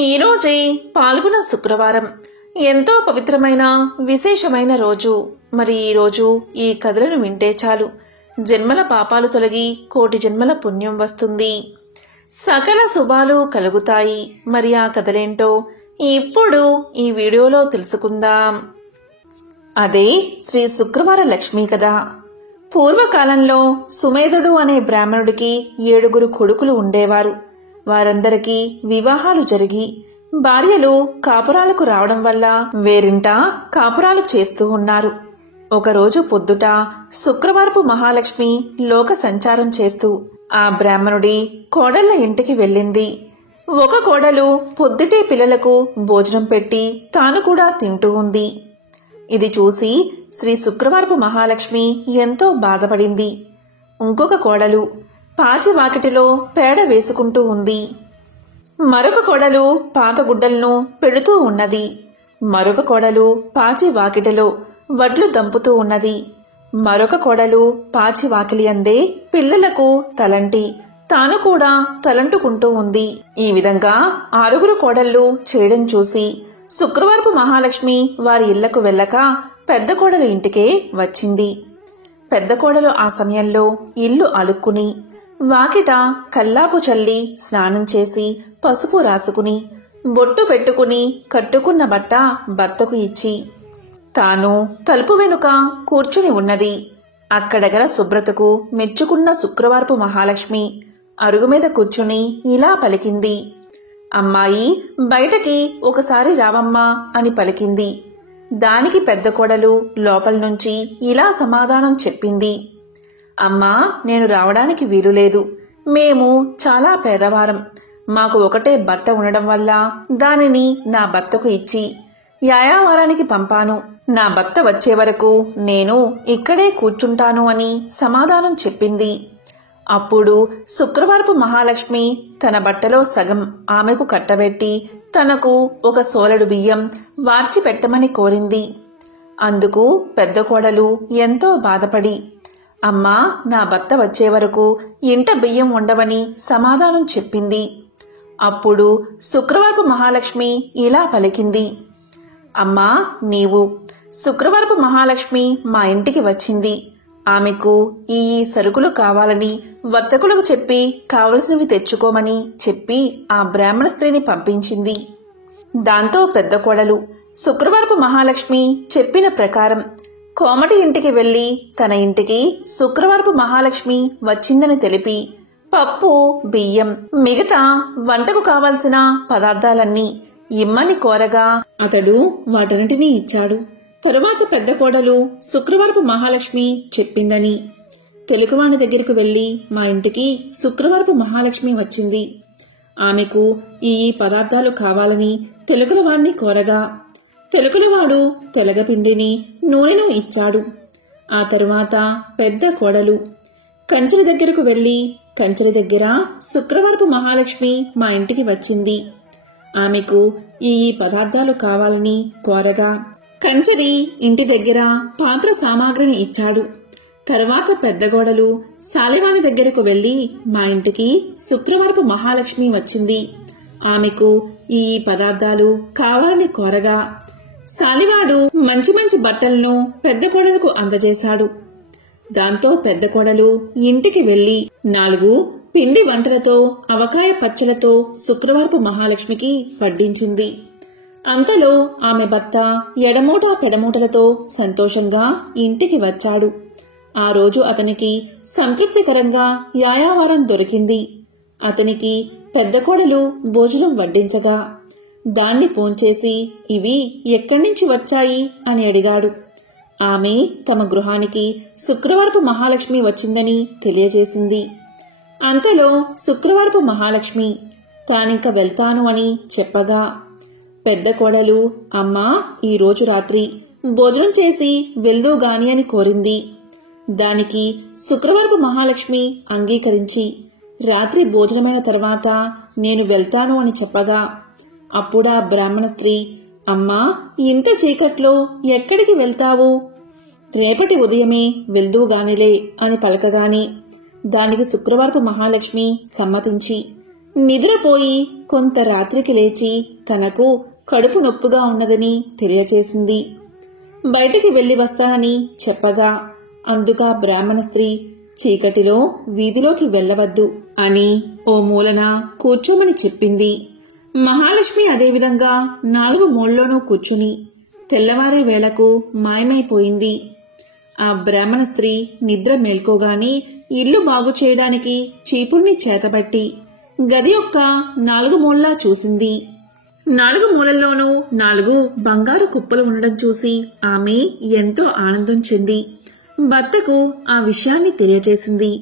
ఈరోజే పాల్గొన శుక్రవారం ఎంతో పవిత్రమైన విశేషమైన రోజు. మరి ఈరోజు ఈ కథలను వింటే చాలు జన్మల పాపాలు తొలగి కోటి జన్మల పుణ్యం వస్తుంది, సకల శుభాలు కలుగుతాయి. మరి ఆ కథలేంటో ఇప్పుడు ఈ వీడియోలో తెలుసుకుందాం. అదే శ్రీ శుక్రవార లక్ష్మీ కథ. పూర్వకాలంలో సుమేధుడు అనే బ్రాహ్మణుడికి 7 కొడుకులు ఉండేవారు. వారందరికీ వివాహాలు జరిగి భార్యలు కాపురాలకు రావడం వల్ల వేరింట కాపురాలు చేస్తూ ఉన్నారు. ఒకరోజు పొద్దుట శుక్రవారపు మహాలక్ష్మి లోక సంచారం చేస్తూ ఆ బ్రాహ్మణుడి కోడళ్ల ఇంటికి వెళ్ళింది. ఒక కోడలు పొద్దుటే పిల్లలకు భోజనం పెట్టి తాను కూడా తింటూ ఉంది. ఇది చూసి శ్రీ శుక్రవారపు మహాలక్ష్మి ఎంతో బాధపడింది. ఇంకొక కోడలు పాచి వాకిటిలో పేడ వేసుకుంటూ ఉంది. మరొక కోడలు పాత గుడ్డలను పెడుతూ ఉన్నది. మరొక కోడలు పాచి వాకిటిలో వడ్లు దంపుతూ ఉన్నది. మరొక కోడలు పాచి వాకిలి అందే పిల్లలకు తలంటి తాను కూడా తలంటుకుంటూ ఉంది. ఈ విధంగా 6 కోడళ్లు చేయడం చూసి శుక్రవారపు మహాలక్ష్మి వారి ఇళ్లకు వెళ్ళక పెద్ద కోడలు ఇంటికే వచ్చింది. పెద్ద కోడలు ఆ సమయంలో ఇల్లు అలుక్కుని వాకిట కల్లాపు చల్లి స్నానం చేసి పసుపు రాసుకుని బొట్టు పెట్టుకుని కట్టుకున్న బట్ట భర్తకు ఇచ్చి తాను తలుపు వెనుక కూర్చుని ఉన్నది. అక్కడగల శుభ్రతకు మెచ్చుకున్న శుక్రవారపు మహాలక్ష్మి అరుగు మీద కూర్చుని ఇలా పలికింది. అమ్మాయి, బయటకి ఒకసారి రావమ్మా అని పలికింది. దానికి పెద్ద కోడలు లోపల నుంచి ఇలా సమాధానం చెప్పింది. అమ్మా, నేను రావడానికి వీలులేదు. మేము చాలా పేదవారం. మాకు ఒకటే బట్ట ఉండడం వల్ల దానిని నా భర్తకు ఇచ్చి యాయావారానికి పంపాను. నా భర్త వచ్చే వరకు నేను ఇక్కడే కూర్చుంటాను అని సమాధానం చెప్పింది. అప్పుడు శుక్రవారపు మహాలక్ష్మి తన బట్టలో సగం ఆమెకు కట్టబెట్టి తనకు ఒక సోలెడు బియ్యం వార్చి పెట్టమని కోరింది. అందుకు పెద్ద కోడలు ఎంతో బాధపడి, అమ్మా, నా భర్త వచ్చే వరకు ఇంట బియ్యం ఉండవని సమాధానం చెప్పింది. అప్పుడు శుక్రవారపు మహాలక్ష్మి ఇలా పలికింది. అమ్మా, నీవు శుక్రవారపు మహాలక్ష్మి మా ఇంటికి వచ్చింది. ఆమెకు ఈ సరుకులు కావాలని వర్తకులకు చెప్పి కావలసినవి తెచ్చుకోమని చెప్పి ఆ బ్రాహ్మణ స్త్రీని పంపించింది. దాంతో పెద్ద కోడలు శుక్రవారపు మహాలక్ష్మి చెప్పిన ప్రకారం కోమటి ఇంటికి వెళ్లి తన ఇంటికి శుక్రవారపు మహాలక్ష్మి వచ్చిందని తెలిపి పప్పు, బియ్యం, మిగతా వంటకు కావలసిన పదార్థాలన్నీ ఇమ్మని కోరగా అతడు వాటన్నిటినీ ఇచ్చాడు. తరువాత పెద్ద కోడలు శుక్రవారపు మహాలక్ష్మి చెప్పిందని తెలుగువాని దగ్గరకు వెళ్లి మా ఇంటికి శుక్రవారపు మహాలక్ష్మి వచ్చింది, ఆమెకు ఈ పదార్థాలు కావాలని తెలుగులవాణ్ణి కోరగా తెలుగులవాడు తెలగపిండిని, నూనెను ఇచ్చాడు. ఆ తరువాత పెద్ద కోడలు కంచెల దగ్గరకు వెళ్లి కంచెల దగ్గర శుక్రవారపు మహాలక్ష్మి మా ఇంటికి వచ్చింది, ఆమెకు ఈ పదార్థాలు కావాలని కోరగా కంచెరి ఇంటి దగ్గర పాత్ర సామాగ్రిని ఇచ్చాడు. తర్వాత పెద్ద కోడలు సాలివాని దగ్గరకు వెళ్లి మా ఇంటికి శుక్రవారపు మహాలక్ష్మి వచ్చింది, ఆమెకు ఈ పదార్థాలు కావాలని కోరగా సాలివాడు మంచి మంచి బట్టలను పెద్ద కోడలకు అందజేశాడు. దాంతో పెద్ద కోడలు ఇంటికి వెళ్లి 4 పిండి వంటలతో అవకాయ పచ్చలతో శుక్రవారపు మహాలక్ష్మికి వడ్డించింది. అంతలో ఆమె భర్త ఎడమూట పెడమూటలతో సంతోషంగా ఇంటికి వచ్చాడు. ఆ రోజు అతనికి సంతృప్తికరంగా యాయావారం దొరికింది. అతనికి పెద్ద కోడలు భోజనం వడ్డించగా దాన్ని పోంచేసి ఇవి ఎక్కడ్నుంచి వచ్చాయి అని అడిగాడు. ఆమె తమ గృహానికి శుక్రవారపు మహాలక్ష్మి వచ్చిందని తెలియజేసింది. అంతలో శుక్రవారపు మహాలక్ష్మి తానింక వెళ్తాను అని చెప్పగా పెద్ద కోడలు అమ్మా, ఈరోజు రాత్రి భోజనం చేసి వెళ్దూగాని అని కోరింది. దానికి శుక్రవారపు మహాలక్ష్మి అంగీకరించి రాత్రి భోజనమైన తర్వాత నేను వెళ్తాను అని చెప్పగా అప్పుడా బ్రాహ్మణ స్త్రీ, అమ్మా, ఇంత చీకట్లో ఎక్కడికి వెళ్తావు? రేపటి ఉదయమే వెళ్దూగానిలే అని పలకగాని దానికి శుక్రవారపు మహాలక్ష్మి సమ్మతించి నిద్రపోయి కొంత రాత్రికి లేచి తనకు కడుపు నొప్పుగా ఉన్నదని తెలియచేసింది. బయటికి వెళ్లి వస్తానని చెప్పగా అందుకా బ్రాహ్మణ స్త్రీ చీకటిలో వీధిలోకి వెళ్లవద్దు అని ఓ మూలన కూర్చోమని చెప్పింది. మహాలక్ష్మి అదేవిధంగా 4 మూలలోనూ కూర్చుని తెల్లవారే వేళకు మాయమైపోయింది. ఆ బ్రాహ్మణ స్త్రీ నిద్ర మేల్కోగాని ఇల్లు బాగు చేయడానికి చీపుర్ని చేతబట్టి గది యొక్క 4 మూలలా చూసింది. 4 మూలల్లోనూ 4 బంగారు కుప్పలు ఉండడం చూసి ఆమె ఎంతో ఆనందం చెంది భర్తకు ఆ విషయాన్ని తెలియచేసింది.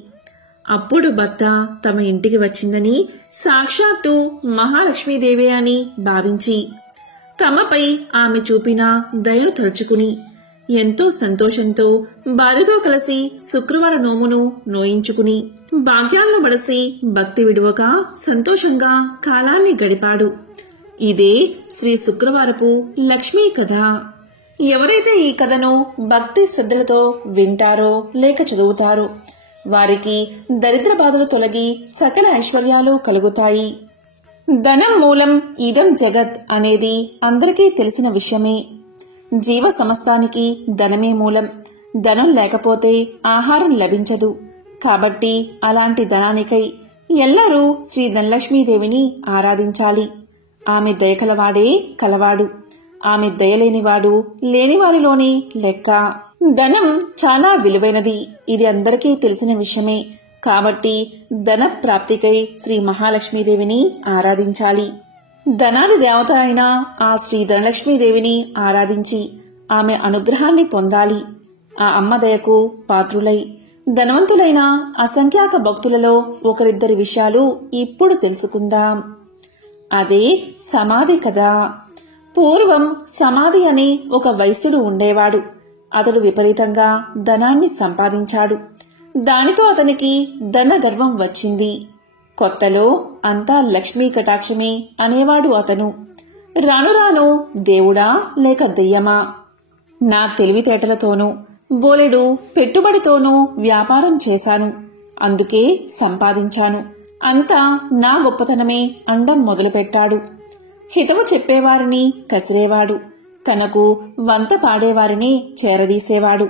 అప్పుడు భర్త తమ ఇంటికి వచ్చిందని సాక్షాత్తు మహాలక్ష్మీదేవే అని భావించి తమపై ఆమె చూపిన దయను తలుచుకుని ఎంతో సంతోషంతో భార్యతో కలిసి శుక్రవార నోమును నోయించుకుని భాగ్యాలను బడసి భక్తి విడువక సంతోషంగా కాలాన్ని గడిపాడు. ఇదే శ్రీ శుక్రవారపు లక్ష్మీ కథ. ఎవరైతే ఈ కథను భక్తి శ్రద్ధలతో వింటారో లేక చదువుతారో వారికి దరిద్ర బాధలు తొలగి సకల ఐశ్వర్యాలు కలుగుతాయి. ధనం మూలం ఇదం జగత్ అనేది అందరికీ తెలిసిన విషయమే. జీవ సమస్తానికి ధనమే మూలం. ధనం లేకపోతే ఆహారం లభించదు. కాబట్టి అలాంటి ధనానికై ఎల్లరూ శ్రీ ధనలక్ష్మీదేవిని ఆరాధించాలి. ఆమె దయకలవాడే కలవాడు. ఆమె దయలేనివాడు లేనివారిలోని లెక్క. ధనం చాలా విలువైనది. ఇది అందరికీ తెలిసిన విషయమే. కాబట్టి ధన ప్రాప్తికై శ్రీ మహాలక్ష్మీదేవిని ఆరాధించాలి. ధనాది దేవత అయిన ఆ శ్రీ ధనలక్ష్మీదేవిని ఆరాధించి ఆమె అనుగ్రహాన్ని పొందాలి. ఆ అమ్మ దయకు పాత్రులై ధనవంతులైన అసంఖ్యాక భక్తులలో ఒకరిద్దరి విషయాలు ఇప్పుడు తెలుసుకుందాం. అదే సమాధి కథ. పూర్వం సమాధి అనే ఒక వైశ్యుడు ఉండేవాడు. అతడు విపరీతంగా ధనాన్ని సంపాదించాడు. దానితో అతనికి ధన గర్వం వచ్చింది. కొత్తలో అంతా లక్ష్మీ కటాక్షమే అనేవాడు అతను. రాను రాను దేవుడా లేక దెయ్యమా, నా తెలివితేటలతోనూ బోలెడు పెట్టుబడితోనూ వ్యాపారం చేశాను, అందుకే సంపాదించాను, అంతా నా గొప్పతనమే అండం మొదలుపెట్టాడు. హితవు చెప్పేవారిని కసిరేవాడు. తనకు వంత పాడేవారిని చేరదీసేవాడు.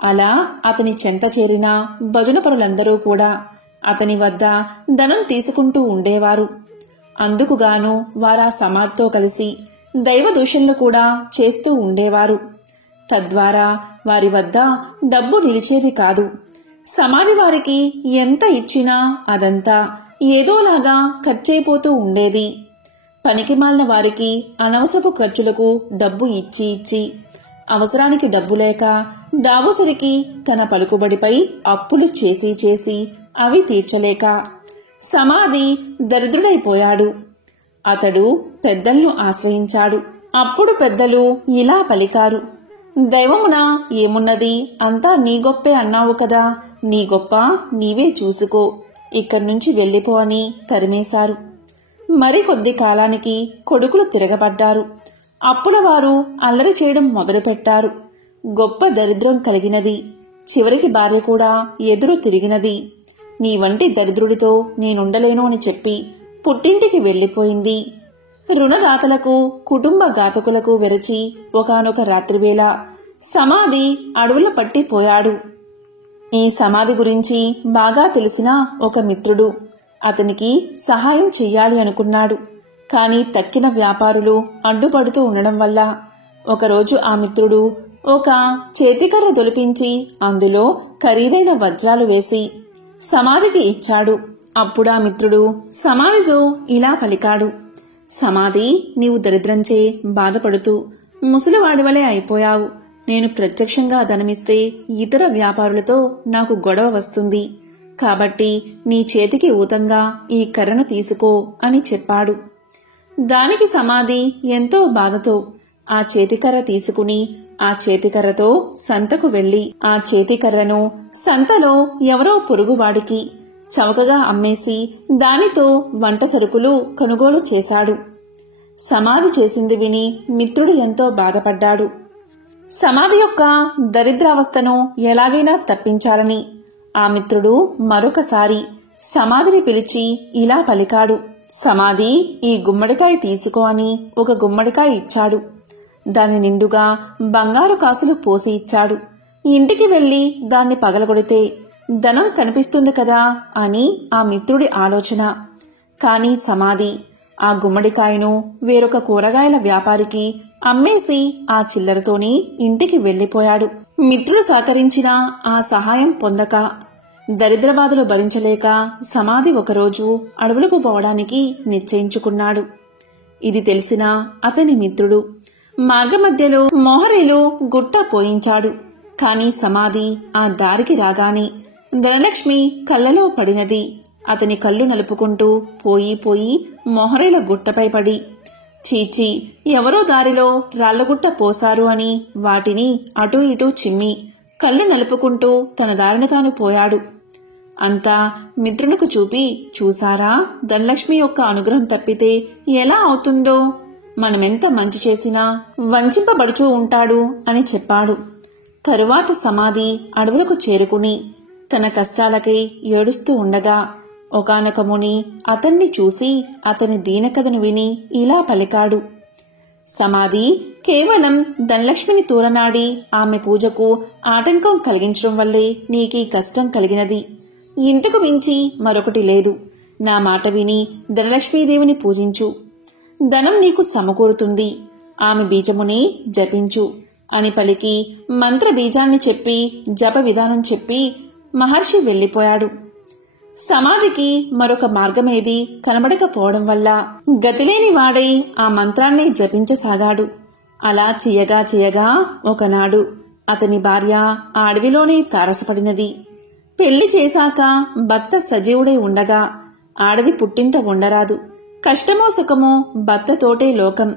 అలా అతని చెంత చేరిన భజనపరులందరూ కూడా అతని వద్ద ధనం తీసుకుంటూ ఉండేవారు. అందుకుగాను వారా సమాధితో కలిసి దైవ దూషణలు కూడా చేస్తూ ఉండేవారు. తద్వారా వారి వద్ద డబ్బు నిలిచేది కాదు. సమాధి వారికి ఎంత ఇచ్చినా అదంతా ఏదోలాగా ఖర్చయిపోతూ ఉండేది. పనికిమాలిన వారికి అనవసరపు ఖర్చులకు డబ్బు ఇచ్చి ఇచ్చి అవసరానికి డబ్బు లేక దావసరికి తన పలుకుబడిపై అప్పులు చేసి చేసి అవి తీర్చలేక సమాధి దరిద్రుడైపోయాడు. అతడు పెద్దలను ఆశ్రయించాడు. అప్పుడు పెద్దలు ఇలా పలికారు: దైవమున ఏమున్నది, అంతా నీ గొప్పే అన్నావు కదా, నీ గొప్ప నీవే చూసుకో, ఇక్కడి నుంచి వెళ్ళిపో అని తరిమేశారు. మరికొద్ది కాలానికి కొడుకులు తిరగబడ్డారు. అప్పుల వారు అల్లరి చేయడం మొదలుపెట్టారు. గొప్ప దరిద్రం కలిగినది. చివరికి భార్య కూడా ఎదురు తిరిగినది. నీ వంటి దరిద్రుడితో నేనుండలేను అని చెప్పి పుట్టింటికి వెళ్లిపోయింది. రుణదాతలకు కుటుంబ ఘాతకులకు వెరచి ఒకానొక రాత్రివేళ సమాధి అడవుల పట్టిపోయాడు. ఈ సమాధి గురించి బాగా తెలిసిన ఒక మిత్రుడు అతనికి సహాయం చెయ్యాలి అనుకున్నాడు. కాని తక్కిన వ్యాపారులు అడ్డుపడుతూ ఉండడం వల్ల ఒకరోజు ఆ మిత్రుడు ఒక చేతికర్ర దొలిపించి అందులో ఖరీదైన వజ్రాలు వేసి సమాధికి ఇచ్చాడు. అప్పుడా మిత్రుడు సమాధితో ఇలా పలికాడు: సమాధి, నీవు దరిద్రంచే బాధపడుతూ ముసలివాడివలే అయిపోయావు. నేను ప్రత్యక్షంగా ధనమిస్తే ఇతర వ్యాపారులతో నాకు గొడవ వస్తుంది. కాబట్టి నీ చేతికి ఊతంగా ఈ కర్రను తీసుకో అని చెప్పాడు. దానికి సమాధి ఎంతో బాధతో ఆ చేతికర్ర తీసుకుని ఆ చేతికర్రతో సంతకు వెళ్లి ఆ చేతికర్రను సంతలో ఎవరో పొరుగువాడికి చవకగా అమ్మేసి దానితో వంట సరుకులు కొనుగోలు చేశాడు. సమాధి చేసింది విని మిత్రుడు ఎంతో బాధపడ్డాడు. సమాధి యొక్క దరిద్రావస్థను ఎలాగైనా తప్పించాలని ఆ మిత్రుడు మరొకసారి సమాధిని పిలిచి ఇలా పలికాడు: సమాధి ఈ గుమ్మడికాయ తీసుకో అని ఒక గుమ్మడికాయ ఇచ్చాడు. దాని నిండుగా బంగారు కాసులు పోసి ఇచ్చాడు. ఇంటికి వెళ్లి దాన్ని పగలగొడితే ధనం కనిపిస్తుంది కదా అని ఆ మిత్రుడి ఆలోచన. కాని సమాధి ఆ గుమ్మడికాయను వేరొక కూరగాయల వ్యాపారికి అమ్మేసి ఆ చిల్లరతోనే ఇంటికి వెళ్లిపోయాడు. మిత్రుడు సహకరించిన ఆ సహాయం పొందక దరిద్రబాధలు భరించలేక సమాధి ఒకరోజు అడవులకు పోవడానికి నిశ్చయించుకున్నాడు. ఇది తెలిసిన అతని మిత్రుడు మార్గమధ్యలో మోహరీలు గుట్ట పోయించాడు. కాని సమాధి ఆ దారికి రాగానే ధనలక్ష్మి కళ్ళలో పడినది. అతని కళ్ళు నలుపుకుంటూ పోయి మోహరీల గుట్టపై పడి, చీచి, ఎవరో దారిలో రాళ్లగుట్ట పోశారు అని వాటిని అటూ ఇటూ చిమ్మి కళ్ళు నలుపుకుంటూ తన దారిన తాను పోయాడు. అంతా మిత్రునికి చూపి, చూసారా, ధనలక్ష్మి యొక్క అనుగ్రహం తప్పితే ఎలా అవుతుందో, మనమెంత మంచి చేసినా వంచింపబడుచూ ఉంటాడు అని చెప్పాడు. తరువాత సమాధి అడవులకు చేరుకుని తన కష్టాలకై ఏడుస్తూ ఉండగా ఒకానొక ముని అతన్ని చూసి అతని దీనకథను విని ఇలా పలికాడు. సమాధి కేవలం ధనలక్ష్మిని తూలనాడి ఆమె పూజకు ఆటంకం కలిగించడం వల్లే నీకీ కష్టం కలిగినది. ఇంతకు మించి మరొకటి లేదు. నా మాట విని ధనలక్ష్మీదేవిని పూజించు. ధనం నీకు సమకూరుతుంది. ఆమె బీజముని జపించు అని పలికి మంత్ర బీజాన్ని చెప్పి జప విధానం చెప్పి మహర్షి వెళ్లిపోయాడు. సమాధికి మరొక మార్గమేది కనబడకపోవడం వల్ల గతిలేని వాడై ఆ మంత్రాన్ని జపించసాగాడు. అలా చేయగా ఒకనాడు అతని భార్య ఆ అడవిలోనే తారసపడినది. పెళ్లి చేశాక భర్త సజీవుడై ఉండగా ఆడది పుట్టింట ఉండరాదు. కష్టమో సుఖమో భర్తతోటే లోకం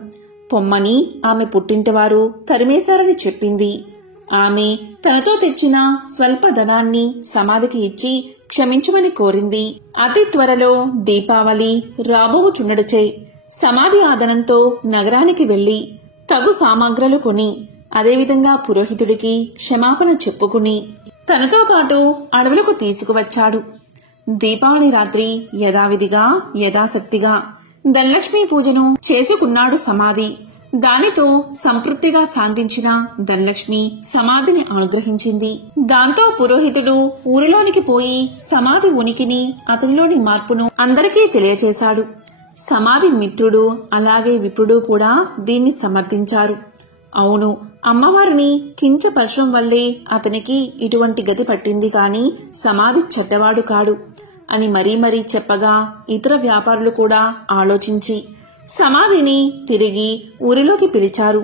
పొమ్మని ఆమె పుట్టింటివారు తరిమేశారని చెప్పింది. ఆమె తనతో తెచ్చిన స్వల్ప ధనాన్ని సమాధికి ఇచ్చి క్షమించమని కోరింది. అతి త్వరలో దీపావళి రాబోచుండడుచే సమాధి ఆదనంతో నగరానికి వెళ్లి తగు సామాగ్రలు కొని అదేవిధంగా పురోహితుడికి క్షమాపణ చెప్పుకుని తనతో పాటు అడవులకు తీసుకువచ్చాడు. దీపావళి రాత్రి యథావిధిగా యథాశక్తిగా ధనలక్ష్మీ పూజను చేసుకున్నాడు సమాధి. దానితో సంతృప్తిగా శాంతించిన ధనలక్ష్మి సమాధిని అనుగ్రహించింది. దాంతో పురోహితుడు ఊరిలోనికి పోయి సమాధి ఉనికిని అతనిలోని మార్పును అందరికీ తెలియచేశాడు. సమాధి మిత్రుడు అలాగే విప్రుడు కూడా దీన్ని సమర్థించారు. అవును, అమ్మవారిని కించపరచడం వల్లే అతనికి ఇటువంటి గతి పట్టింది కాని సమాధి చెడ్డవాడు కాడు అని మరీ చెప్పగా ఇతర వ్యాపారులు కూడా ఆలోచించి సమాధిని తిరిగి ఊరిలోకి పిలిచారు.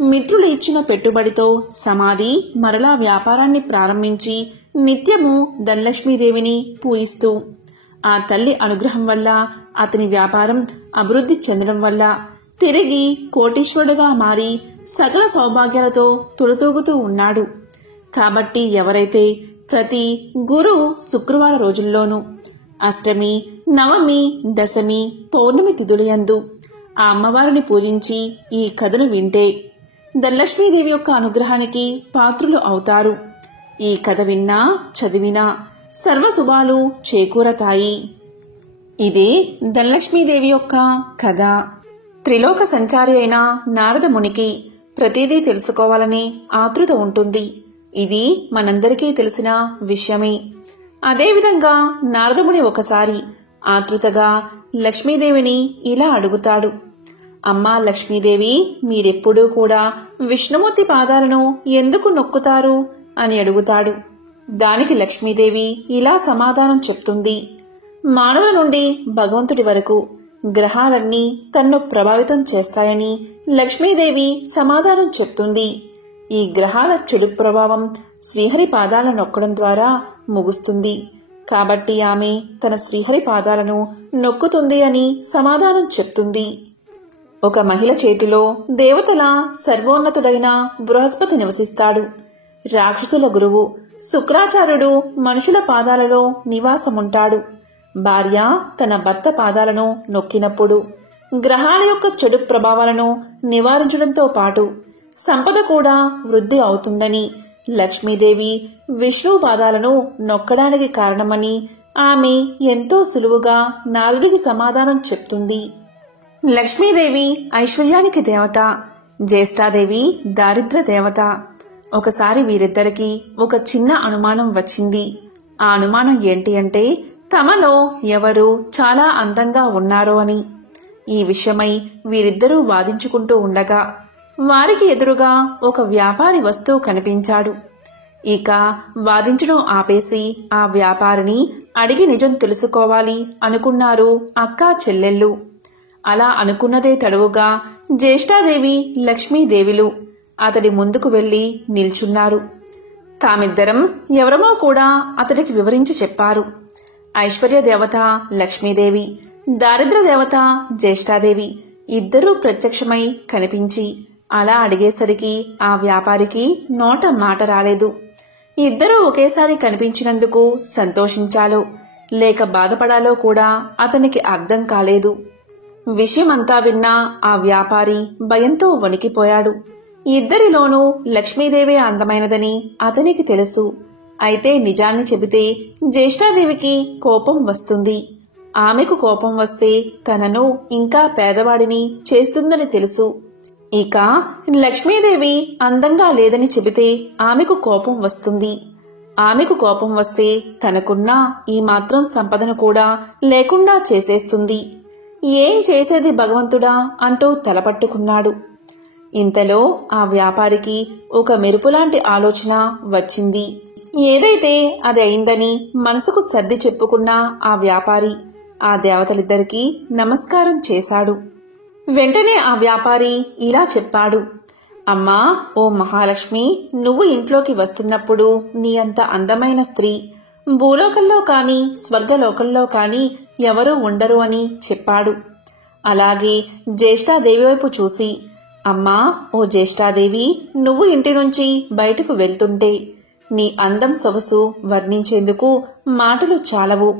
మిత్రులు ఇచ్చిన పెట్టుబడితో సమాధి మరలా వ్యాపారాన్ని ప్రారంభించి నిత్యము ధనలక్ష్మీదేవిని పూజిస్తూ ఆ తల్లి అనుగ్రహం వల్ల అతని వ్యాపారం అభివృద్ధి చెందడం వల్ల తిరిగి కోటీశ్వరుడుగా మారి సకల సౌభాగ్యాలతో తులతూగుతూ ఉన్నాడు. కాబట్టి ఎవరైతే ప్రతి గురు శుక్రవార రోజుల్లోనూ అష్టమి, నవమి, దశమి, పౌర్ణమి తిథులయందు ఆ అమ్మవారిని పూజించి ఈ కథను వింటే ధనలక్ష్మీదేవి యొక్క అనుగ్రహానికి పాత్రులు అవుతారు. ఈ కథ విన్నా చదివినా సర్వశుభాలు చేకూరతాయి. ఇదే ధనలక్ష్మీదేవి యొక్క కథ. త్రిలోక సంచారి అయిన నారద మునికి ప్రతిదీ తెలుసుకోవాలని ఆతృత ఉంటుంది. ఇది మనందరికీ తెలిసిన విషయమే. అదేవిధంగా నారదముని ఒకసారి ఆతృతగా లక్ష్మీదేవిని ఇలా అడుగుతాడు. అమ్మా లక్ష్మీదేవి, మీరెప్పుడూ కూడా విష్ణుమూర్తి పాదాలను ఎందుకు నొక్కుతారు అని అడుగుతాడు. దానికి లక్ష్మీదేవి ఇలా సమాధానం చెప్తుంది. మానవుల నుండి భగవంతుడి వరకు గ్రహాలన్నీ తన్ను ప్రభావితం చేస్తాయని లక్ష్మీదేవి సమాధానం చెప్తుంది. ఈ గ్రహాల చెడు ప్రభావం శ్రీహరి పాదాలను నొక్కడం ద్వారా ముగుస్తుంది. కాబట్టి ఆమె తన శ్రీహరి పాదాలను నొక్కుతుంది అని సమాధానం చెప్తుంది. ఒక మహిళ చేతిలో దేవతల సర్వోన్నతుడైన బృహస్పతి నివసిస్తాడు. రాక్షసుల గురువు శుక్రాచార్యుడు మనుషుల పాదాలలో నివాసముంటాడు. భార్య తన భర్త పాదాలను నొక్కినప్పుడు గ్రహాల యొక్క చెడు ప్రభావాలను నివారించడంతో పాటు సంపద కూడా వృద్ధి అవుతుందని లక్ష్మీదేవి విష్ణు పాదాలను నొక్కడానికి కారణమని ఆమె ఎంతో సులువుగా నారదుడికి సమాధానం చెప్తుంది. లక్ష్మీదేవి ఐశ్వర్యానికి దేవత, జ్యేష్ఠాదేవి దారిద్ర్య దేవత. ఒకసారి వీరిద్దరికీ ఒక చిన్న అనుమానం వచ్చింది. ఆ అనుమానం ఏంటి అంటే తమలో ఎవరు చాలా అందంగా ఉన్నారో అని. ఈ విషయమై వీరిద్దరూ వాదించుకుంటూ ఉండగా వారికి ఎదురుగా ఒక వ్యాపారి వస్తూ కనిపించాడు. ఇక వాదించడం ఆపేసి ఆ వ్యాపారిని అడిగి నిజం తెలుసుకోవాలి అనుకున్నారు అక్కా చెల్లెళ్ళు. అలా అనుకున్నదే తడువుగా జ్యేష్ఠాదేవి లక్ష్మీదేవిలు అతడి ముందుకు వెళ్లి నిల్చున్నారు. తామిద్దరం ఎవరమో కూడా అతడికి వివరించి చెప్పారు. ఐశ్వర్య దేవత లక్ష్మీదేవి, దారిద్ర్య దేవత జ్యేష్ఠాదేవి ఇద్దరూ ప్రత్యక్షమై కనిపించి అలా అడిగేసరికి ఆ వ్యాపారికి నోట మాట రాలేదు. ఇద్దరూ ఒకేసారి కనిపించినందుకు సంతోషించాలో లేక బాధపడాలో కూడా అతనికి అర్థం కాలేదు. విషయమంతా విన్నా ఆ వ్యాపారి భయంతో వణికిపోయాడు. ఇద్దరిలోనూ లక్ష్మీదేవే అందమైనదని అతనికి తెలుసు. అయితే నిజాన్ని చెబితే జ్యేష్ఠాదేవికి కోపం వస్తుంది. ఆమెకు కోపం వస్తే తనను ఇంకా పేదవాడిని చేస్తుందని తెలుసు. ఇక లక్ష్మీదేవి అందంగా లేదని చెబితే ఆమెకు కోపం వస్తుంది. ఆమెకు కోపం వస్తే తనకున్న ఈ మాత్రం సంపదను కూడా లేకుండా చేసేస్తుంది. ఏం చేసేది భగవంతుడా అంటూ తలపట్టుకున్నాడు. ఇంతలో ఆ వ్యాపారికి ఒక మెరుపులాంటి ఆలోచన వచ్చింది. ఏదైతే అది అయిందని మనసుకు సర్ది చెప్పుకున్న ఆ వ్యాపారి ఆ దేవతలిద్దరికీ నమస్కారం చేశాడు. వెంటనే ఆ వ్యాపారి ఇలా చెప్పాడు. అమ్మా, ఓ మహాలక్ష్మి, నువ్వు ఇంట్లోకి వస్తున్నప్పుడు నీ అంత అందమైన స్త్రీ భూలోకంలో కాని స్వర్గలోకంలో కాని ఎవరూ ఉండరు అని చెప్పాడు. అలాగే జ్యేష్ఠాదేవి వైపు చూసి, అమ్మా, ఓ జ్యేష్ఠాదేవి, నువ్వు ఇంటి నుంచి బయటకు వెళ్తుంటే నీ అందం సొగసు వర్ణించేందుకు మాటలు చాలవు.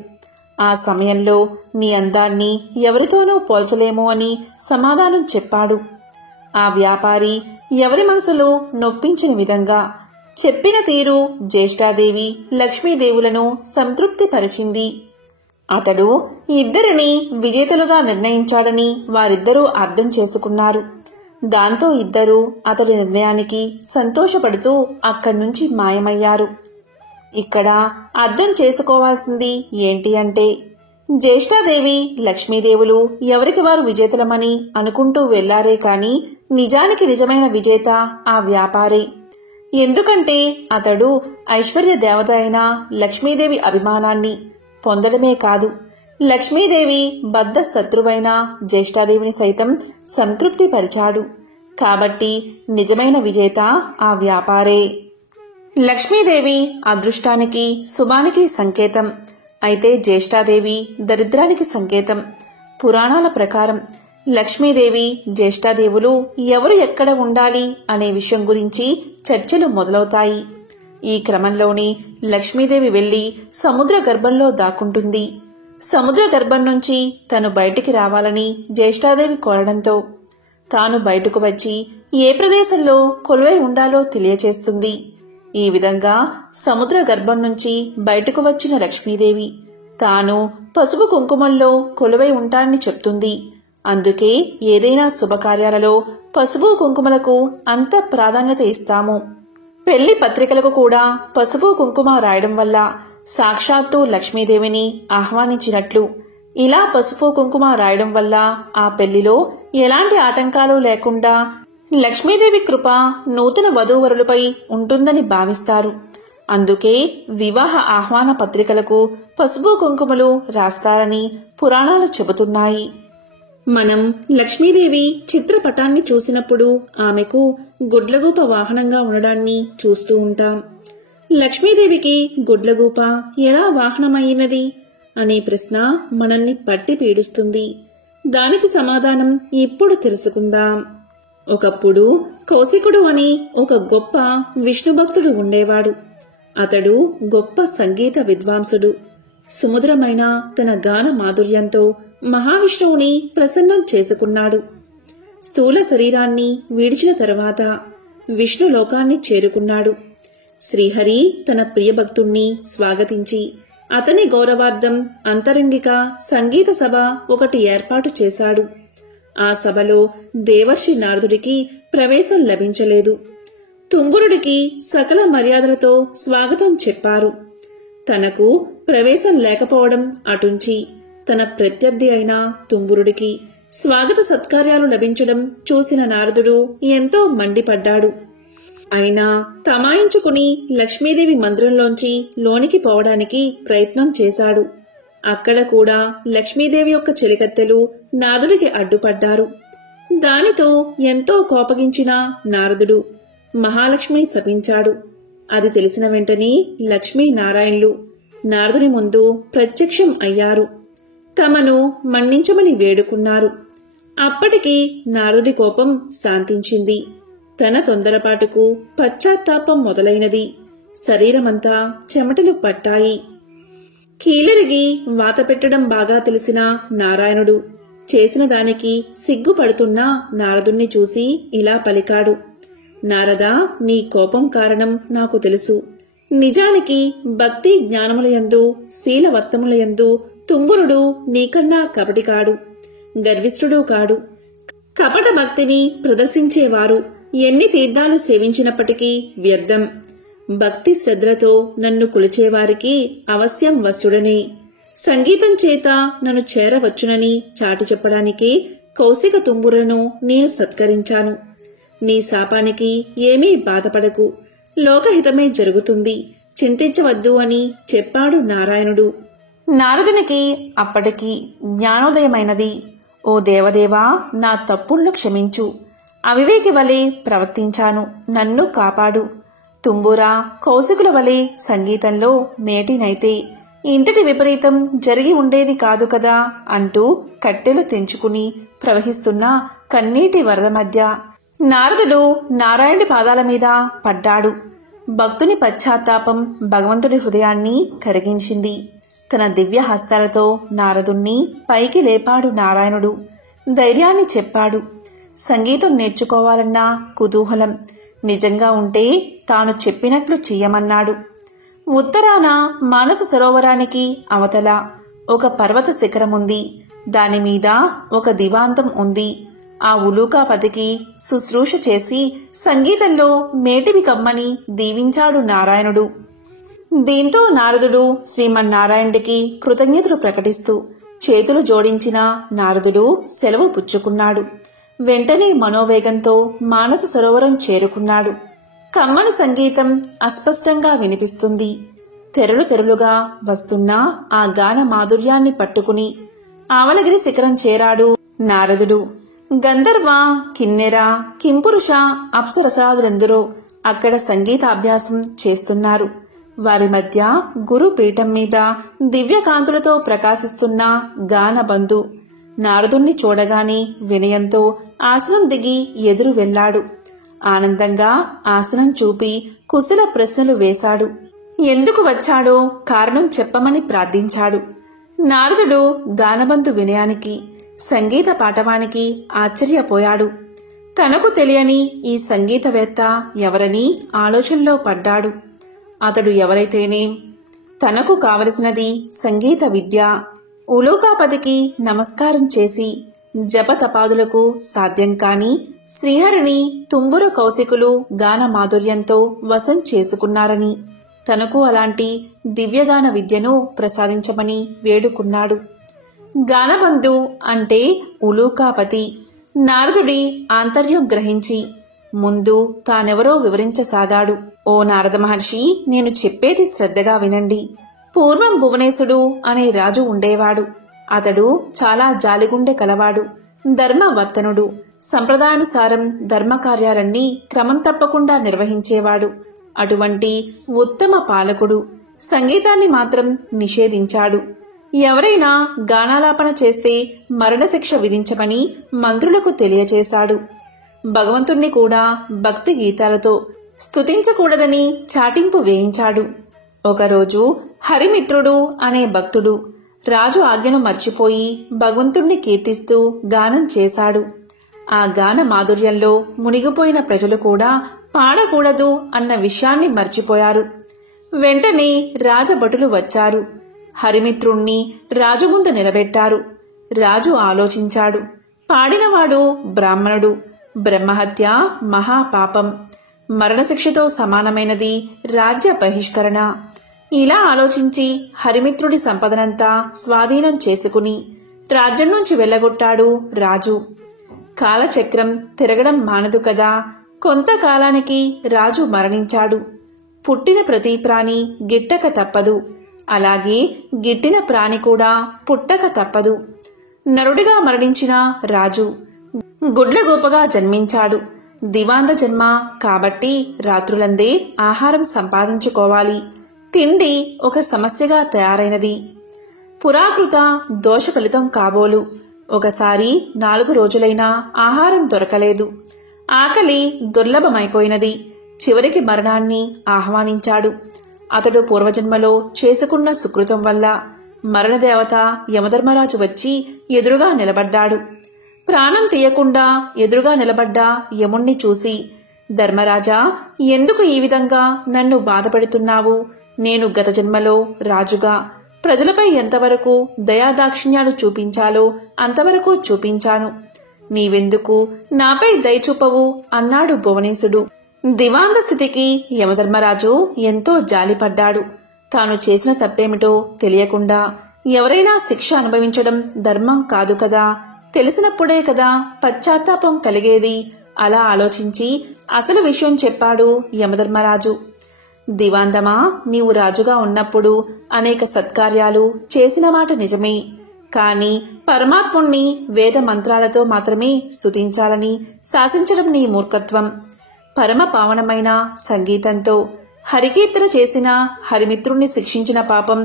ఆ సమయంలో నీ అందాన్ని ఎవరితోనూ పోల్చలేమో అని సమాధానం చెప్పాడు. ఆ వ్యాపారి ఎవరి మనసులో నొప్పించిన విధంగా చెప్పిన తీరు జ్యేష్ఠాదేవి లక్ష్మీదేవులను సంతృప్తిపరిచింది. అతడు ఇద్దరిని విజేతలుగా నిర్ణయించాడని వారిద్దరూ అర్థం చేసుకున్నారు. దాంతో ఇద్దరూ అతడి నిర్ణయానికి సంతోషపడుతూ అక్కడ్నుంచి మాయమయ్యారు. ఇక్కడ అర్థం చేసుకోవాల్సింది ఏంటి అంటే జ్యేష్ఠాదేవి లక్ష్మీదేవులు ఎవరికి వారు విజేతలమని అనుకుంటూ వెళ్లారే కాని నిజానికి నిజమైన విజేత ఆ వ్యాపారే. ఎందుకంటే అతడు ఐశ్వర్య దేవత అయిన లక్ష్మీదేవి అభిమానాన్ని పొందడమే కాదు, లక్ష్మీదేవి బద్ధ శత్రువైన జ్యేష్ఠాదేవిని సైతం సంతృప్తిపరిచాడు. కాబట్టి నిజమైన విజేత ఆ వ్యాపారే. లక్ష్మీదేవి అదృష్టానికి శుభానికి సంకేతం. అయితే జ్యేష్ఠాదేవి దరిద్రానికి సంకేతం. పురాణాల ప్రకారం లక్ష్మీదేవి జ్యేష్ఠాదేవులు ఎవరు ఎక్కడ ఉండాలి అనే విషయం గురించి చర్చలు మొదలవుతాయి. ఈ క్రమంలోనే లక్ష్మీదేవి వెళ్లి సముద్ర గర్భంలో దాక్కుంటుంది. సముద్ర గర్భం నుంచి తను బయటికి రావాలని జ్యేష్ఠాదేవి కోరడంతో తాను బయటకు వచ్చి ఏ ప్రదేశంలో కొలువై ఉండాలో తెలియచేస్తుంది. ఈ విధంగా సముద్ర గర్భం నుంచి బయటకు వచ్చిన లక్ష్మీదేవి తాను పసుపు కుంకుమల్లో కొలువై ఉంటానని చెప్తుంది. అందుకే ఏదైనా శుభకార్యాలలో పసుపు కుంకుమలకు అంత ప్రాధాన్యత ఇస్తాము. పెళ్లి పత్రికలకు కూడా పసుపు కుంకుమ రాయడం వల్ల సాక్షాత్తు లక్ష్మీదేవిని ఆహ్వానించినట్లు. ఇలా పసుపు కుంకుమ రాయడం వల్ల ఆ పెళ్లిలో ఎలాంటి ఆటంకాలు లేకుండా లక్ష్మీదేవి కృప నూతన వధూవరులపై ఉంటుందని భావిస్తారు. అందుకే వివాహ ఆహ్వాన పత్రికలకు పసుపు కుంకుమలు రాస్తారని పురాణాలు చెబుతున్నాయి. మనం లక్ష్మీదేవి చిత్రపటాన్ని చూసినప్పుడు ఆమెకు గుడ్లగూప వాహనంగా ఉండడాన్ని చూస్తూ ఉంటాం. లక్ష్మీదేవికి గుడ్లగూప ఎలా వాహనమైనది అనే ప్రశ్న మనల్ని పట్టి పీడిస్తుంది. దానికి సమాధానం ఇప్పుడు తెలుసుకుందాం. ఒకప్పుడు కౌశికుడు అని ఒక గొప్ప విష్ణు భక్తుడు ఉండేవాడు. అతడు గొప్ప సంగీత విద్వాంసుడు. సుమధురమైన తన గాన మాధుర్యంతో మహావిష్ణువుని ప్రసన్నం చేసుకున్నాడు. స్థూల శరీరాన్ని విడిచిన తరువాత విష్ణు లోకాన్ని చేరుకున్నాడు. శ్రీహరి తన ప్రియభక్తుణ్ణి స్వాగతించి అతని గౌరవార్థం అంతరంగిక సంగీత సభ ఒకటి ఏర్పాటు చేశాడు. ఆ సభలో దేవర్షి నారదుడికి ప్రవేశం లభించలేదు. తుంబురుడికి సకల మర్యాదలతో స్వాగతం చెప్పారు. తనకు ప్రవేశం లేకపోవడం అటుంచి తన ప్రత్యర్థి అయిన తుంబురుడికి స్వాగత సత్కార్యాలు లభించడం చూసిన నారదుడు ఎంతో మండిపడ్డాడు. అయినా తమాయించుకుని లక్ష్మీదేవి మందిరంలోంచి లోనికి పోవడానికి ప్రయత్నం చేశాడు. అక్కడ కూడా లక్ష్మీదేవి యొక్క చెలికత్తెలు నారదుడికి అడ్డుపడ్డారు. దానితో ఎంతో కోపగించిన నారదుడు మహాలక్ష్మిని శపించాడు. అది తెలిసిన వెంటనే లక్ష్మీనారాయణులు నారదుని ముందు ప్రత్యక్షం అయ్యారు. తమను మన్నించమని వేడుకున్నారు. అప్పటికి నారదుడి కోపం శాంతించింది. తన తొందరపాటుకు పశ్చాత్తాపం మొదలైనది. శరీరమంతా చెమటలు పట్టాయి. కీలరిగి వాత పెట్టడం బాగా తెలిసిన నారాయణుడు చేసిన దానికి సిగ్గుపడుతున్న నారదుణ్ణి చూసి ఇలా పలికాడు. నారదా, నీ కోపం కారణం నాకు తెలుసు. నిజానికి భక్తి జ్ఞానములయందు శీలవత్తములయందు తుంబురుడు నీకన్నా కపటి కాడు, గర్విష్ఠుడు కాడు. కపట భక్తిని ప్రదర్శించేవారు ఎన్ని తీర్థాలు సేవించినప్పటికీ వ్యర్థం. భక్తి శ్రద్ధలతో నన్ను కొలిచేవారికి అవశ్యం వశుడనే. సంగీతం చేత నన్ను చేరవచ్చునని చాటి చెప్పడానికే కౌశిక తుంబురను నేను సత్కరించాను. నీ శాపానికి ఏమీ బాధపడకు, లోకహితమే జరుగుతుంది, చింతించవద్దు అని చెప్పాడు నారాయణుడు. నారదునికి అప్పటికి జ్ఞానోదయమైనది. ఓ దేవదేవా, నా తప్పులను క్షమించు. అవివేకి వలె ప్రవర్తించాను, నన్ను కాపాడు. తుంబురా, కౌశికుల వలె సంగీతంలో మేటినైతే ఇంతటి విపరీతం జరిగి ఉండేది కాదు కదా అంటూ కట్టెలు తెంచుకుని ప్రవహిస్తున్న కన్నీటి వరద మధ్య నారదుడు నారాయణుడి పాదాల మీద పడ్డాడు. భక్తుని పశ్చాత్తాపం భగవంతుడి హృదయాన్ని కరిగించింది. తన దివ్య హస్తాలతో నారదుణ్ణి పైకి లేపాడు నారాయణుడు. ధైర్యాన్ని చెప్పాడు. సంగీతం నేర్చుకోవాలన్న కుతూహలం నిజంగా ఉంటే తాను చెప్పినట్లు చెయ్యమన్నాడు. ఉత్తరాన మానస సరోవరానికి అవతల ఒక పర్వత శిఖరముంది. దానిమీద ఒక దివాంతం ఉంది. ఆ ఉలూకాపతికి శుశ్రూష చేసి సంగీతంలో మేటివి కమ్మని దీవించాడు నారాయణుడు. దీంతో నారదుడు శ్రీమన్నారాయణుడికి కృతజ్ఞతలు ప్రకటిస్తూ చేతులు జోడించిన నారదుడు సెలవు పుచ్చుకున్నాడు. వెంటనే మనోవేగంతో మానస సరోవరం చేరుకున్నాడు. కమ్మని సంగీతం అస్పష్టంగా వినిపిస్తుంది. తెరలు తెరలుగా వస్తున్న ఆ గాన మాధుర్యాన్ని పట్టుకుని ఆవలగిరి శిఖరం చేరాడు నారదుడు. గంధర్వ, కిన్నెర, కింపురుష, అప్సరసాదులెందరో అక్కడ సంగీతాభ్యాసం చేస్తున్నారు. వారి మధ్య గురుపీఠం మీద దివ్యకాంతులతో ప్రకాశిస్తున్న గానబంధు నారదుణ్ణి చూడగానే వినయంతో ఆసనం దిగి ఎదురు వెళ్లాడు. ఆనందంగా ఆసనం చూపి కుశల ప్రశ్నలు వేశాడు. ఎందుకు వచ్చాడో కారణం చెప్పమని ప్రార్థించాడు. నారదుడు గానబంధు వినయానికి, సంగీత పాఠవానికి ఆశ్చర్యపోయాడు. తనకు తెలియని ఈ సంగీతవేత్త ఎవరని ఆలోచనలో పడ్డాడు. అతడు ఎవరైతేనేం, తనకు కావలసినది సంగీత విద్య. ఉలూకాపతికి నమస్కారం చేసి జపతపాదులకు సాధ్యం కాని శ్రీహరిని తుంబుర కౌశికులు గాన మాధుర్యంతో వశం చేసుకున్నారని, తనకు అలాంటి దివ్యగాన విద్యను ప్రసాదించమని వేడుకున్నాడు. గానబంధు అంటే ఉలూకాపతి. నారదుడి ఆంతర్యం గ్రహించి ముందు తానెవరో వివరించసాగాడు. ఓ నారద మహర్షి, నేను చెప్పేది శ్రద్ధగా వినండి. పూర్వం భువనేశుడు అనే రాజు ఉండేవాడు. అతడు చాలా జాలిగుండె కలవాడు, ధర్మవర్తనుడు. సంప్రదాయానుసారం ధర్మకార్యాలన్నీ క్రమం తప్పకుండా నిర్వహించేవాడు. అటువంటి ఉత్తమ పాలకుడు సంగీతాన్ని మాత్రం నిషేధించాడు. ఎవరైనా గానాలాపన చేస్తే మరణశిక్ష విధించమని మంత్రులకు తెలియచేశాడు. భగవంతుణ్ణి కూడా భక్తి గీతాలతో స్తుతించకూడదని చాటింపు వేయించాడు. ఒకరోజు హరిమిత్రుడు అనే భక్తుడు రాజు ఆజ్ఞను మర్చిపోయి భగవంతుణ్ణి కీర్తిస్తూ గానం చేశాడు. ఆ గాన మాధుర్యంలో మునిగిపోయిన ప్రజలు కూడా పాడకూడదు అన్న విషయాన్ని మర్చిపోయారు. వెంటనే రాజభటులు వచ్చారు. హరిమిత్రుణ్ణి రాజు ముందు నిలబెట్టారు. రాజు ఆలోచించాడు. పాడినవాడు బ్రాహ్మణుడు. బ్రహ్మహత్య మహాపాపం, మరణశిక్షతో సమానమైనది రాజ్య బహిష్కరణ. ఇలా ఆలోచించి హరిమిత్రుడి సంపదనంతా స్వాధీనం చేసుకుని రాజ్యం నుంచి వెళ్లగొట్టాడు రాజు. కాలచక్రం తిరగడం మానదు కదా. కొంతకాలానికి రాజు మరణించాడు. పుట్టిన ప్రతి ప్రాణి గిట్టక తప్పదు. అలాగే గిట్టిన ప్రాణి కూడా పుట్టక తప్పదు. నరుడిగా మరణించిన రాజు గుడ్లగోపగా జన్మించాడు. దివాంద జన్మ కాబట్టి రాత్రులందే ఆహారం సంపాదించుకోవాలి. తిండి ఒక సమస్యగా తయారైనది. పురాకృత దోష ఫలితం కాబోలు. ఒకసారి 4 రోజులైనా ఆహారం దొరకలేదు. ఆకలి దుర్లభమైపోయినది. చివరికి మరణాన్ని ఆహ్వానించాడు. అతడు పూర్వజన్మలో చేసుకున్న సుకృతం వల్ల మరణదేవత యమధర్మరాజు వచ్చి ఎదురుగా నిలబడ్డాడు. ప్రాణం తీయకుండా ఎదురుగా నిలబడ్డ యముణ్ణి చూసి, ధర్మరాజా, ఎందుకు ఈ విధంగా నన్ను బాధపెడుతున్నావు? నేను గత జన్మలో రాజుగా ప్రజలపై ఎంతవరకు దయాదాక్షిణ్యాలు చూపించాలో అంతవరకు చూపించాను. నీవెందుకు నాపై దయచూపవు అన్నాడు భువనేశుడు. దివాంగ స్థితికి యమధర్మరాజు ఎంతో జాలిపడ్డాడు. తాను చేసిన తప్పేమిటో తెలియకుండా ఎవరైనా శిక్ష అనుభవించడం ధర్మం కాదు కదా. తెలిసినప్పుడే కదా పశ్చాత్తాపం కలిగేది. అలా ఆలోచించి అసలు విషయం చెప్పాడు యమధర్మరాజు. దివాందమా, నీవు రాజుగా ఉన్నప్పుడు అనేక సత్కార్యాలు చేసిన మాట నిజమే. కాని పరమాత్ముణ్ణి వేద మంత్రాలతో మాత్రమే స్తుతించాలని శాసించడం నీ మూర్ఖత్వం. పరమ పావనమైన సంగీతంతో హరికీర్తన చేసిన హరిమిత్రుణ్ణి శిక్షించిన పాపం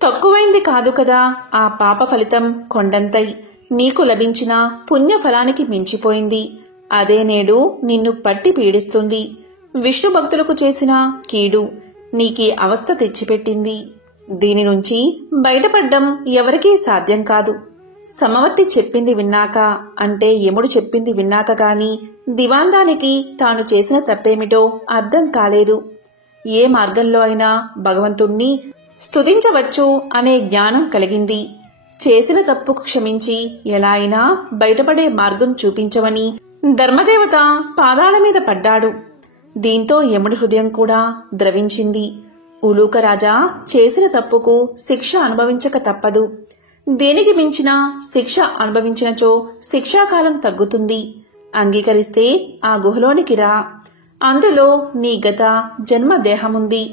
తక్కువైంది కాదు కదా. ఆ పాప ఫలితం కొండంతై నీకు లభించిన పుణ్యఫలానికి మించిపోయింది. అదే నేడు నిన్ను పట్టి పీడిస్తుంది. విష్ణు భక్తులకు చేసిన కీడు నీకీ అవస్థ తెచ్చిపెట్టింది. దీని నుంచి బయటపడ్డం ఎవరికీ సాధ్యం కాదు. సమవర్తి చెప్పింది విన్నాక, అంటే యముడు చెప్పింది విన్నాక గాని దివాందానికి తాను చేసిన తప్పేమిటో అర్థం కాలేదు. ఏ మార్గంలో అయినా భగవంతుణ్ణి స్తుతించవచ్చు అనే జ్ఞానం కలిగింది. చేసిన తప్పుకు క్షమించి ఎలా అయినా బయటపడే మార్గం చూపించమని ధర్మదేవత పాదాల మీద పడ్డాడు. దీంతో యముడి హృదయం కూడా ద్రవించింది. ఉలూకరాజా, చేసిన తప్పుకు శిక్ష అనుభవించక తప్పదు. దేనికి మించిన శిక్ష అనుభవించినచో శిక్షాకాలం తగ్గుతుంది. అంగీకరిస్తే ఆ గుహలోనికి రా. అందులో నీ గత జన్మ దేహముంది.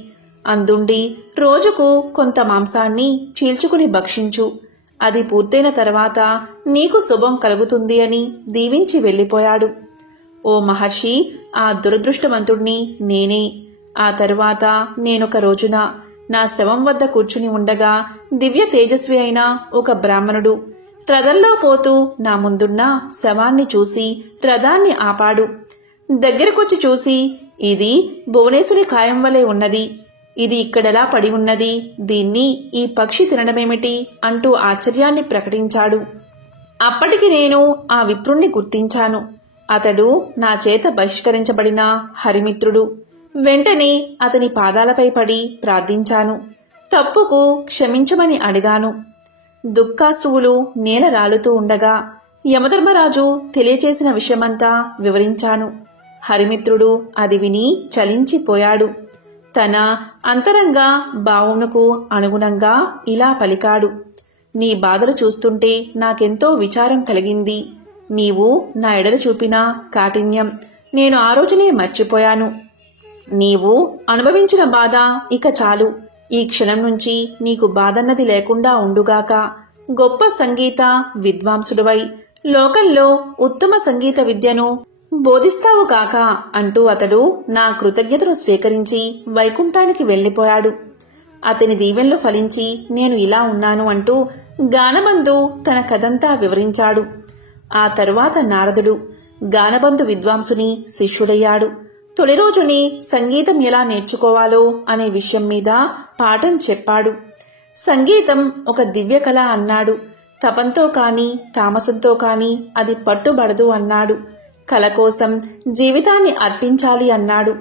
అందుండి రోజుకు కొంత మాంసాన్ని చీల్చుకుని భక్షించు. అది పూర్తయిన తర్వాత నీకు శుభం కలుగుతుంది అని దీవించి వెళ్లిపోయాడు. ఓ మహర్షి, ఆ దురదృష్టవంతుణ్ణి నేనే. ఆ తరువాత నేనొక రోజున నా శవం వద్ద కూర్చుని ఉండగా దివ్య తేజస్వి అయిన ఒక బ్రాహ్మణుడు రథంలో పోతూ నా ముందున్న శవాన్ని చూసి రథాన్ని ఆపాడు. దగ్గరకొచ్చి చూసి, ఇది భువనేశుని కాయం వలె ఉన్నది. ఇది ఇక్కడెలా పడి ఉన్నది? దీన్ని ఈ పక్షి తినడమేమిటి అంటూ ఆశ్చర్యాన్ని ప్రకటించాడు. అప్పటికి నేను ఆ విప్రుణ్ణి గుర్తించాను. అతడు నా చేత బహిష్కరించబడిన హరిమిత్రుడు. వెంటనే అతని పాదాలపై పడి ప్రార్థించాను. తప్పుకు క్షమించమని అడిగాను. దుఃఖాశ్రువులు నేల రాలుతూ ఉండగా యమధర్మరాజు తెలియచేసిన విషయమంతా వివరించాను. హరిమిత్రుడు అది విని చలించిపోయాడు. తన అంతరంగ భావమునకు అనుగుణంగా ఇలా పలికాడు. నీ బాధలు చూస్తుంటే నాకెంతో విచారం కలిగింది. నీవు నా ఎడల చూపిన కాఠిన్యం నేను ఆ రోజునే మర్చిపోయాను. నీవు అనుభవించిన బాధ ఇక చాలు. ఈ క్షణం నుంచి నీకు బాధన్నది లేకుండా ఉండుగాక. గొప్ప సంగీత విద్వాంసుడివై లోకంలో ఉత్తమ సంగీత విద్యను బోధిస్తావు కాక అంటూ అతడు నా కృతజ్ఞతను స్వీకరించి వైకుంఠానికి వెళ్లిపోయాడు. అతని దీవెనలు ఫలించి నేను ఇలా ఉన్నాను అంటూ గానబంధు తన కథంతా వివరించాడు. ఆ తరువాత నారదుడు గానబంధు విద్వాంసుని శిష్యుడయ్యాడు. తొలి రోజుని సంగీతం ఎలా నేర్చుకోవాలో అనే విషయం మీద పాఠం చెప్పాడు. సంగీతం ఒక దివ్య కళ అన్నాడు. తపంతో కాని తామసంతో కాని అది పట్టుబడదు అన్నాడు. కళ కోసం జీవితాన్ని అర్పించాలి అన్నాడు.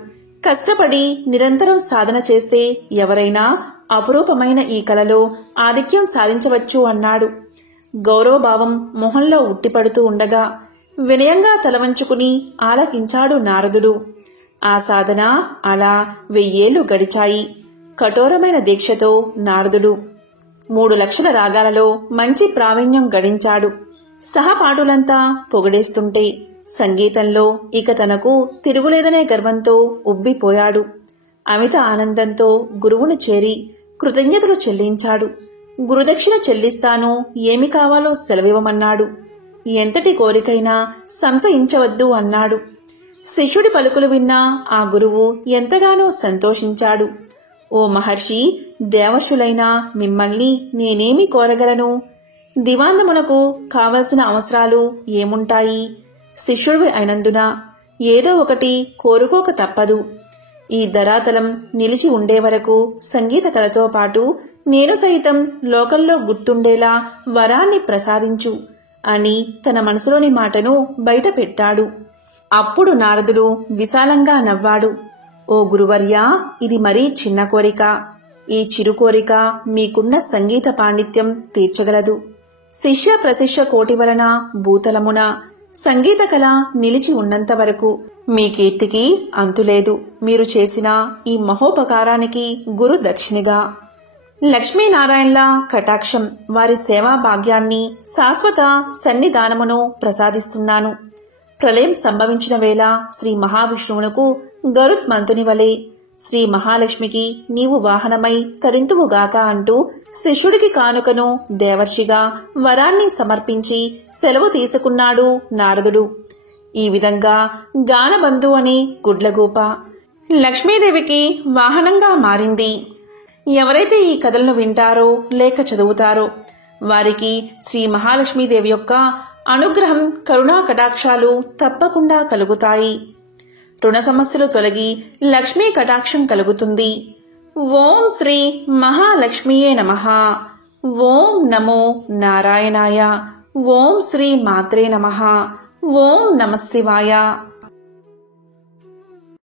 కష్టపడి నిరంతరం సాధన చేస్తే ఎవరైనా అపురూపమైన ఈ కలలో ఆధిక్యం సాధించవచ్చు అన్నాడు. గౌరవభావం మొహంలో ఉట్టిపడుతూ ఉండగా వినయంగా తలవంచుకుని ఆలకించాడు నారదుడు. ఆ సాధన అలా 1000 ఏళ్లు గడిచాయి. కఠోరమైన దీక్షతో నారదుడు 3 లక్షల రాగాలలో మంచి ప్రావీణ్యం గడించాడు. సహపాఠులంతా పొగడేస్తుంటే సంగీతంలో ఇక తనకు తిరుగులేదనే గర్వంతో ఉబ్బిపోయాడు. అమిత ఆనందంతో గురువును చేరి కృతజ్ఞతలు చెల్లించాడు. గురుదక్షిణ చెల్లిస్తాను, ఏమి కావాలో సెలవివ్వమన్నాడు. ఎంతటి కోరికైనా సంశయించవద్దు అన్నాడు. శిష్యుడి పలుకులు విన్న ఆ గురువు ఎంతగానో సంతోషించాడు. ఓ మహర్షి, దేవశులైన మిమ్మల్ని నేనేమి కోరగలను? దివాందమునకు కావలసిన అవసరాలు ఏముంటాయి? శిష్యుడివి అయినందున ఏదో ఒకటి కోరుకోక తప్పదు. ఈ ధరాతలం నిలిచి ఉండే వరకు సంగీత కళతో పాటు నేను సైతం లోకంలో గుర్తుండేలా వరాన్ని ప్రసాదించు అని తన మనసులోని మాటను బయట పెట్టాడు. అప్పుడు నారదుడు విశాలంగా నవ్వాడు. ఓ గురువర్యా, ఇది మరీ చిన్న కోరిక. ఈ చిరు కోరిక మీకున్న సంగీత పాండిత్యం తీర్చగలదు. శిష్య ప్రశిష్య కోటి వలన భూతలమున సంగీత కళ నిలిచి ఉన్నంత వరకు మీ కీర్తికి అంతులేదు. మీరు చేసిన ఈ మహోపకారానికి గురు దక్షిణిగా లక్ష్మీనారాయణల కటాక్షం, వారి సేవా భాగ్యాన్ని, శాశ్వత సన్నిధానమును ప్రసాదిస్తున్నాను. ప్రళయం సంభవించిన వేళ శ్రీ మహావిష్ణువునకు గరుత్మంతుని వలె శ్రీ మహాలక్ష్మికి నీవు వాహనమై తరింతువుగాక అంటూ శిష్యుడికి కానుకను దేవర్షిగా వరాన్ని సమర్పించి సెలవు తీసుకున్నాడు నారదుడు. ఈ విధంగా గానబంధు అనే గుడ్లగూప లక్ష్మీదేవికి వాహనంగా మారింది. ఎవరైతే ఈ కథలను వింటారో లేక చదువుతారో వారికి శ్రీ మహాలక్ష్మీదేవి యొక్క అనుగ్రహం, కరుణా కటాక్షాలు తప్పకుండా కలుగుతాయి. రుణ సమస్యలు తొలగి లక్ష్మీ కటాక్షం కలుగుతుంది. ఓం శ్రీ మహాలక్ష్మీయే నమః. ఓం నమో నారాయణాయ. ఓం శ్రీ మాత్రే నమః. ఓం నమః శివాయ.